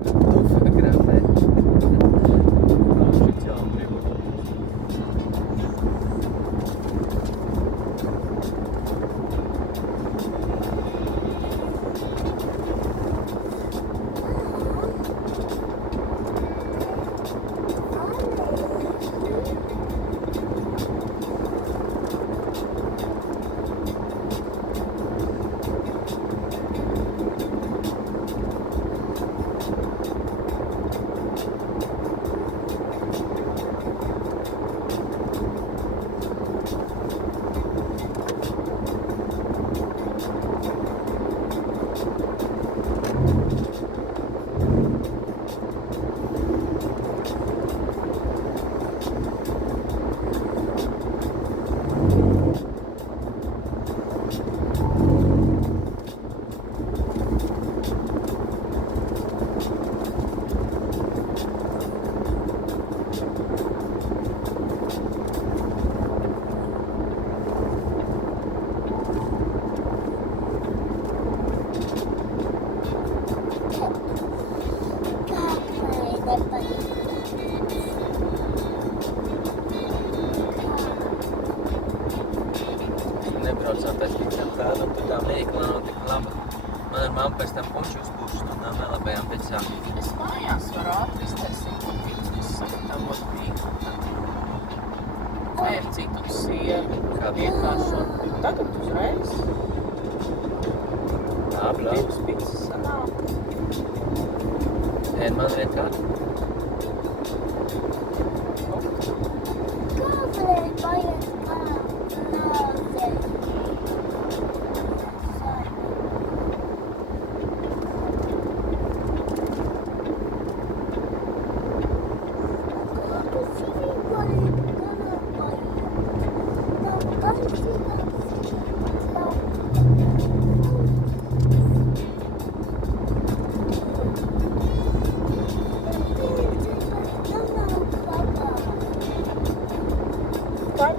Fotografēt. Šit jau brīvot. Nebraucām pēc tiksām tādam, tur tā veikla nav tik laba. Man ar mammu pēc tam puši uz pušu stundām vēlabējām picām. Es mājās varu ātri iztaisīt un picus sagatavot mīklu. Mērcīt un sieru, vienkāršot. Tagad uzreiz. Labi. Divas picas sanāk. Man vien kādu.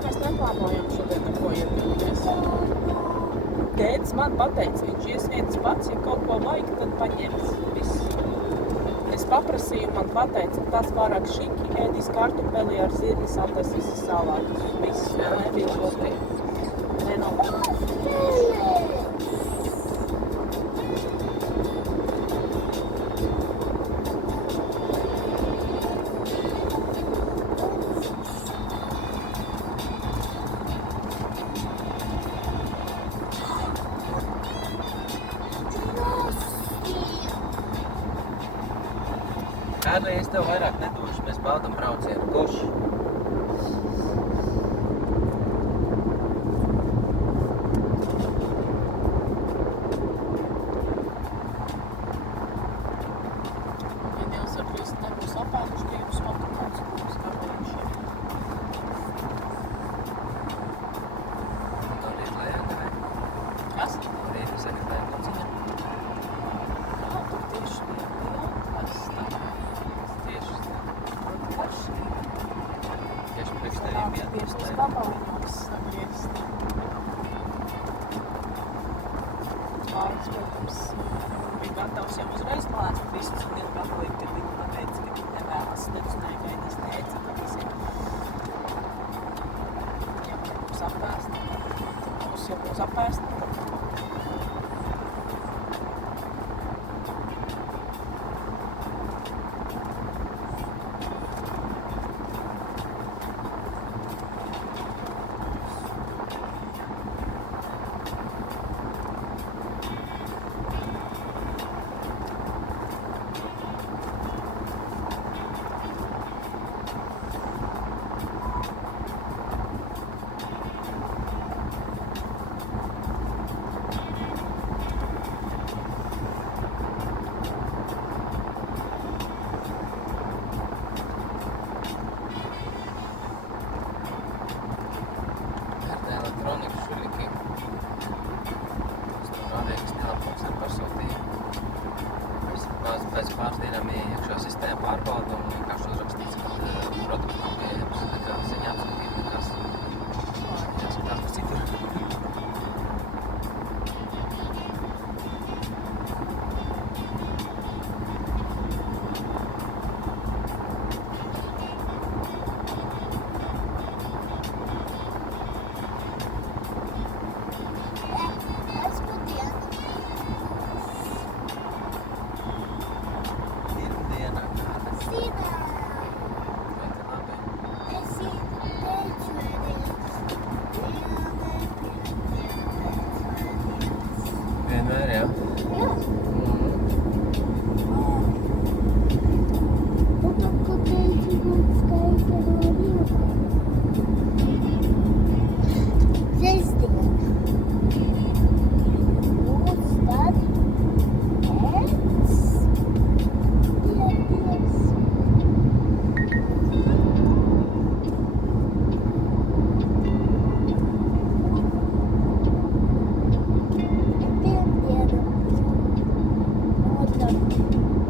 Mēs neplānojam šodien neko iepirkties. Tētis man pateica, viņš iesniedz pats, ja kaut ko vajag, tad paņems. Viss. Es paprasīju, man pateica, tas pārāk šiki, ēdīs kartupeli ar zirni saltas visas salātus. Viss, vēl nebija šodien. Nenopirkt. Kādreiz es tev vairāk nedošu, mēs baudam braucienu. Koši. Ja Dievs ar Kristu nebūs apēduši, ka jums vēl kāds būs kārtējuši. No rīt lejā gāja. Kas? No rīt sagatāja kociņa. Jā, tur tieši bija. Tieši Paši. tieši priekš tevīm Tieši tas jāatpūst. gabalinās sagriezt. Vārds, protams, bija gatavs jau uzreiz lēst visus un ir gatavīgi, kad viņi pateica, ka viņi nevēlas nedz negaidīs teica, ka visiem jau būs apēst. Mums jau būs apēst. Pēc pāris dienām iekšā sistēma pārbauda un vienkārši uzrakstīts, ka produktu